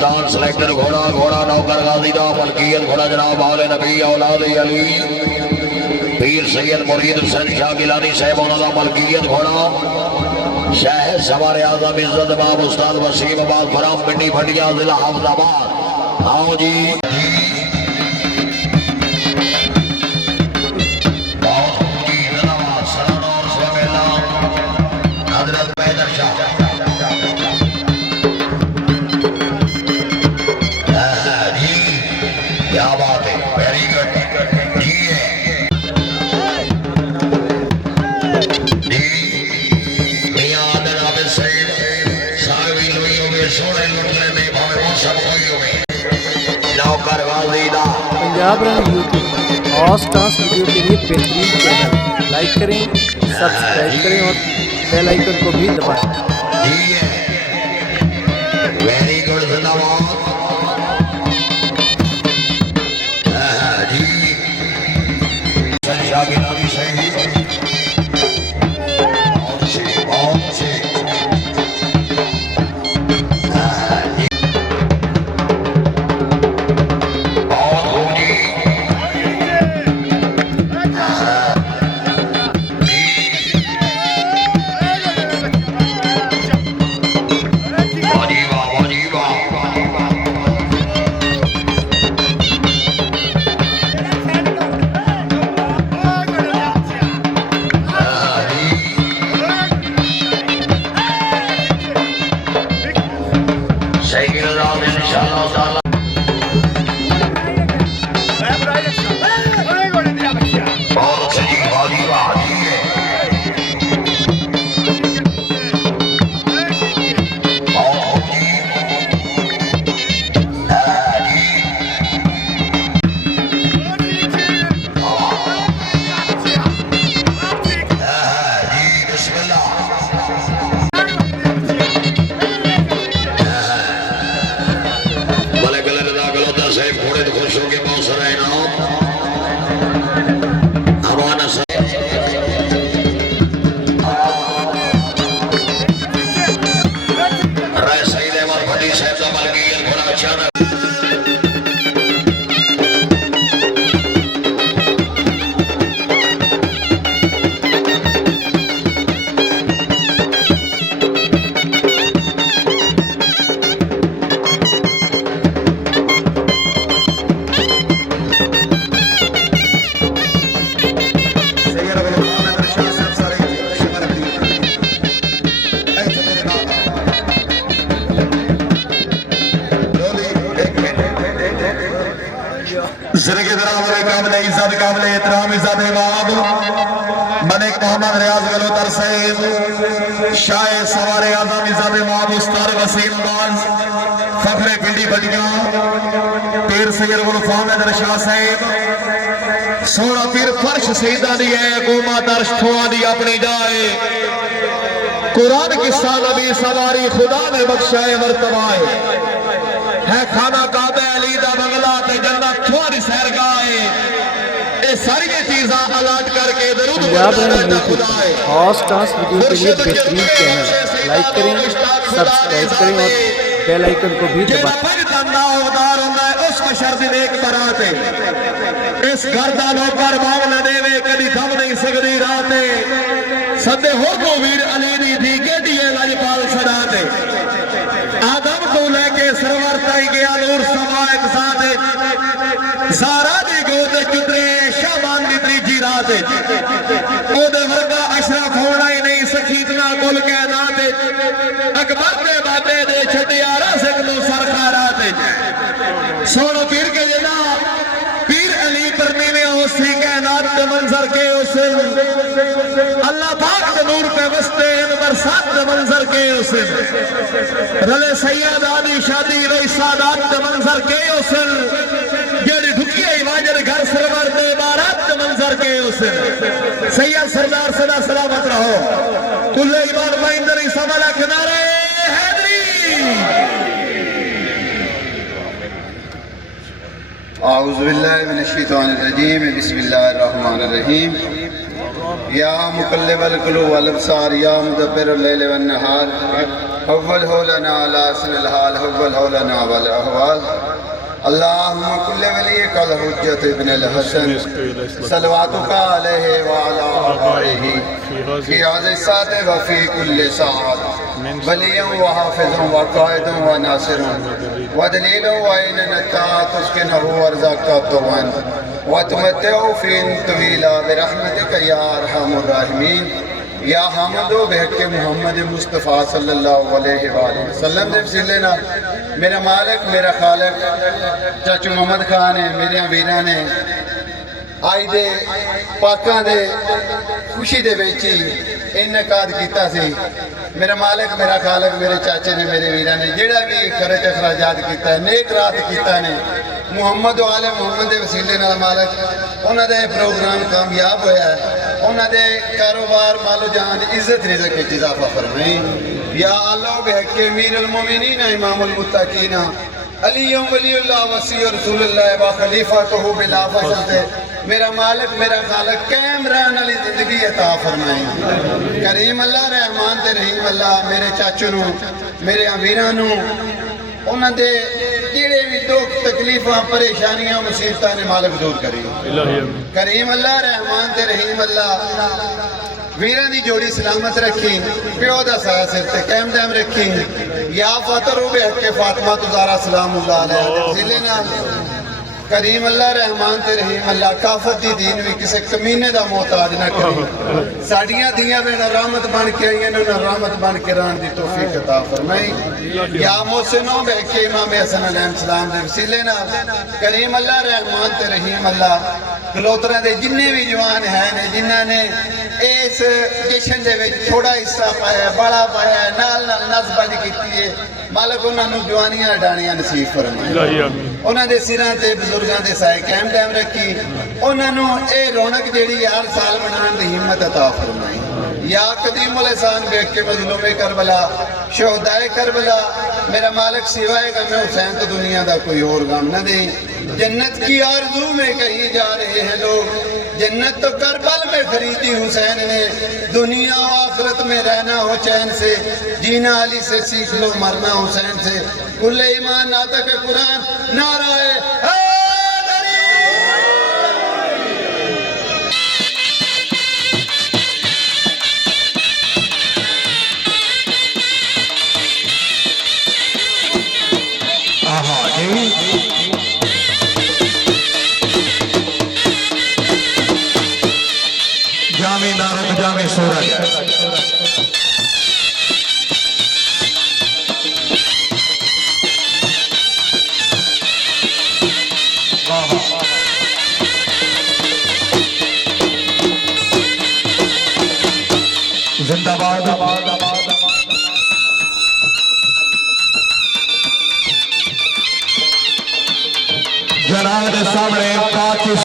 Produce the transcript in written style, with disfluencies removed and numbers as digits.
Pakistan selector घोड़ा घोड़ा नौकर गाजीदा मलकियत घोड़ा जनाब आले नबी औलाद अली पीर सैयद मुरीद हुसैन शाह गिलानी साहब उन्होंने मलकियत घोड़ा शाह सवार आजम इज्जत बाब उस्ताद वसीम आबाद फराम पिंडी भटिया जिला हाफिजाबाद। आओ जी पंजाब रन यूट्यूब और स्टार्स वीडियो के लिए बेहतरीन चैनल लाइक करें, सब्सक्राइब करें और बेल आइकन को भी दबाएं। वेरी गुड धन्यवाद मलिक मोहम्मद रियाज गलोतर साहब शाह सवार आजम इज्जत इमाम उस्ताद वसीम बाज फखरे पिंडी बदिया पीर सैयद गुलफाम शाह साहब सोना पीर फर्श सईदा दी है कोमा दर्श थोड़ा दी अपनी जाए कुरान किस्सा नबी सवारी खुदा ने बख्शा है मर्तबा है खाना काबे अली दा बंगला ते जन्नत थोड़ी सैरगाह सारी चीज़ा अलर्ट करके पंजाब रन यूट्यूब और स्टार्स वीडियो के लिए बेहतरीन चैनल लाइक करें, सब्सक्राइब करें और बेल आइकन को भी दबाएं। उस बशर्त एक बरात इस घर का नौकर मामला देवे कभी थम नहीं सकती रात सदे हो को वीर अली दी थी गेडी लजपाल सदाते आदम को लेके सरवर ताई गया नूर समा एक साथ सारा दी गोद चुतरे शाबान दी तीजी रात ओदे वर्गा अशरफ होना ही नहीं सखी इतना कुल कहना अकबर दे बाबे दे छटियारा सिकलू सरकारा सोनो पीर के जना पीर अली परनी में उसी कहनात के मंजर के उस अल्लाह पाक के नूर पे बसते बरसात के मंजर के उस रले सैयद आदि शादी रोई सादात के मंजर के उस जेड़ी ढुकिया इमाजर घर सरवर दे बारात के मंजर के उस सैयद सरदार सदा सलामत रहो कुल्ले ईमान महिंदरी समला किनारे औज़ुबिल्लाहिमिनश्शैतानिर्रजीम बिस्मिल्लाहिर्रहमानिर्रहीम या मुक़ल्लिबल क़ुलूब वल अब्सार या मुदब्बिरुल लैल वन नहार अव्वल हो लना अला सनल हाल अव्वल हो लना वल अहवाल अल्लाहुम्मा कुल्ले वली कल हुज्जत इब्न अल हसन सलवातुका अलैहि व अला आलिहि फी हाज़िहि सात व फी कुल्ली सात वलिय्यन व हाफ़िज़न व क़ाइदन व नासिरन व दलीलन व ऐनन तुस्किनहु अर्ज़ाक़ा तवन व तुमत्तिउ फ़ीन तवीला बिरहमतिका या अरहमर राहिमीन या हमदो बहके मोहम्मद मुस्तफ़ा सल्लल्लाहु अलैहि वसल्लम दे वसीले नाल मेरा मालिक मेरा खालिक चाचू मोहम्मद खान ने मेरे वीरां ने आज दे पाकां दे खुशी दे विच इनकाद कीता सी। मेरा मालिक मेरा खालिक मेरे चाचे ने मेरे वीरां ने जेड़ा भी खर्च अखराजात कीता नेक रात कीता ने मुहम्मद आले मुहम्मद दे वसीले नाल मालिक उन्हां दे प्रोग्राम कामयाब होया है। उन्हां दे कारोबार मालो जान इज्जत रिज़्क़ विच इजाफा फरमाई या अल्लाह बहके अमीरुल मोमिनीन इमामुल मुत्तकीन अलीयुम वलीउल्लाह वसी रसूलुल्लाह व खलीफतहु बिला फज़ल दे मेरा मालिक मेरा खालिक कायम रहने वाली जिंदगी अता फरमाए। करीम अल्लाह रहमान ते रहीम अल्लाह मेरे चाचू नू मेरे वीरां नू उन्हां दे जेड़े भी दुख तकलीफां परेशानियां मुसीबतां ने मालिक दूर करी। करीम अल्लाह रहमान ते रहीम अल्लाह वीरां दी जोड़ी सलामत रखी प्यो दा साया सिर ते कायम दायम रखी या फातरू बेहके फातिमा तुजारा सलामुल्लाह अलैहा दे वसीले नाल करीम अल्लाह रहमान ते रहीम अल्लाह काफत दी दीन भी किसी कमीने दा मोहताज ना करी। साडियां दियां बेना रहमत बन के आईयां ने रहमत बन के रहन दी तौफीक अता फरमाई या मोहसिनो बहके इमाम हसन अलैहिस्सलाम दे वसीले नाल करीम अल्लाह रहमान ते रहीम अल्लाह गलोतरा दे जिन्ने भी जवान हैं ने जिन्हां ने इस जश्न दे विच थोड़ा हिस्सा पाया बड़ा पाया नाल नाल नज़बज कीती है मालिक उन्हां नूं जवानियां डाणियां नसीब फरमाए। उन्हां दे सिरां ते बुजुर्गां दे साए कायम दायम रखी उन्हां नूं ए रौनक जेड़ी हर साल मनाउण दी हिम्मत अता फरमाई या कदीमुल एहसान बेख के मज़लूमे करबला शोहदाए करबला मेरा मालिक सिवाय गम हुसैन तो दुनिया दा कोई और गम न दे। जन्नत की आरज़ू में कहीं जा रहे हैं लोग जन्नत तो करबल में खरीदी हुसैन ने दुनिया और आखिरत में रहना हो चैन से जीना अली से सीख लो मरना हुसैन से कुल्ले ईमान नातक कुरान नाराए जामी नारक जामी सूरज जिंदाबाद जनाब के सामने पाकिस्तान